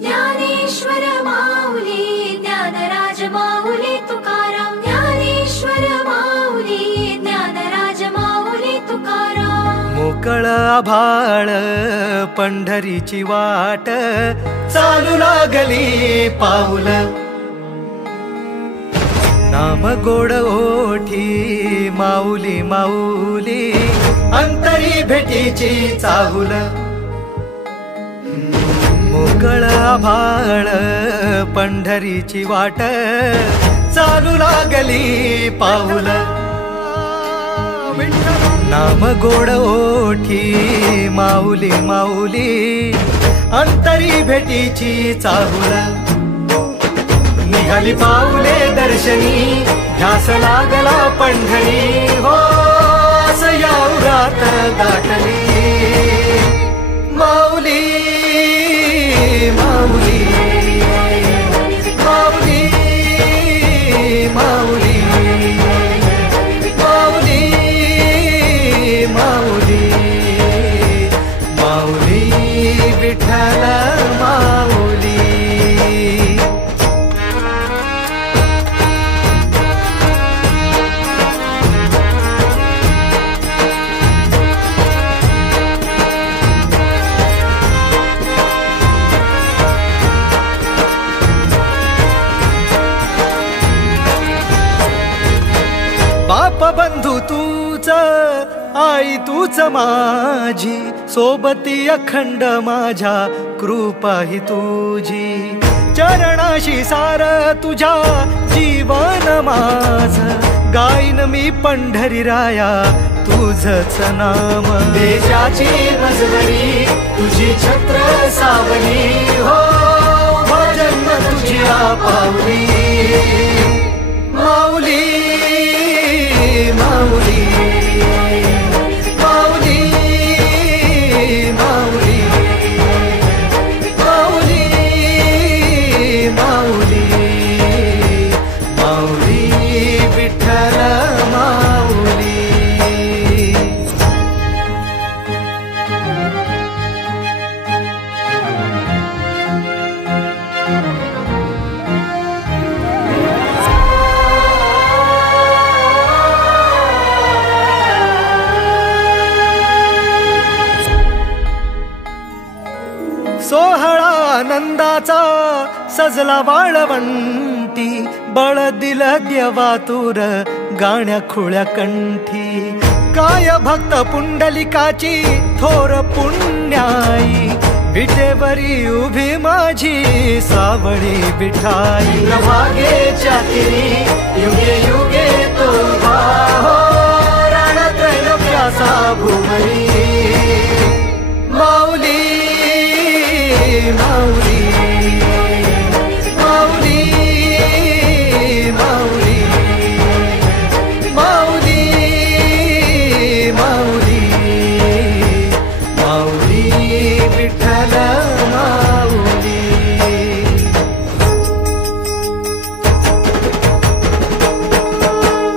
ज्ञानेश्वर माऊली ज्ञानराज माऊली तुकाराम ज्ञानेश्वर माऊली ज्ञानराज माऊली तुकाराम मोकळ आभाळ पंढरीची वाट चालू लागली पाऊल नाम गोड ओठी माऊली माऊली अंतरी भेटीची चाहुल मोकळ आभाळ पंढरीची वाट चालू लागली पाऊल नाम गोड ओठी माऊली माऊली अंतरी भेटीची चाहुल निघाली पाऊले दर्शनी ध्यास लागला पंढरी हो याउरात गाठली माऊली माऊली माऊली माऊली माऊली माऊली माऊली विठ्ठल माऊली बाप बंधू तूच आई तूच माझी सोबती अखंड माझ्या कृपा ही तुझी चरणाशी सार तुझ्या जीवन माझ गाईन मी पंढरी राया तुझच नाम देशाची मजबरी तुझी छत्र सावली हो भजन तुझी पावली माऊली माऊली माऊली माऊली माऊली माऊली माऊली विठ्ठल माऊली सोहळा आनंदाचा सजला वाळवंटी बळ दिल देवातुर गाण्या खुळ्या कंठी काय भक्त पुंडलिकाची थोर पुण्याई विटेवरी उभी माझी सावळी विठाई भागेच्या तिरी युगे युगे तो हो रणत्रैलोक्याचा भुवरी माऊली माऊली माऊली माऊली माऊली माऊली माऊली विठ्ठल माऊली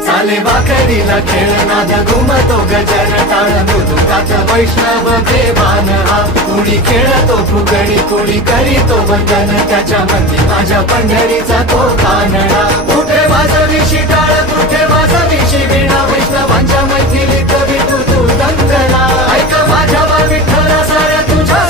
चाले वाकडीला खेळ नाद घुमतो गजर टाळ मृदुकाचा वैष्णव देवान हा कुणी खेळतो फुगडी कुणी करीतो वंदन त्याच्या मंदी माझ्या पंढरीचा तो कानडा कुठे वाजवी शिटाळ कुठे वाजवी शिवीणा वैष्णवांच्या मैथिलीत विठू तू दंगला ऐक माझ्या विठ्ठला साऱ्या तुझ्या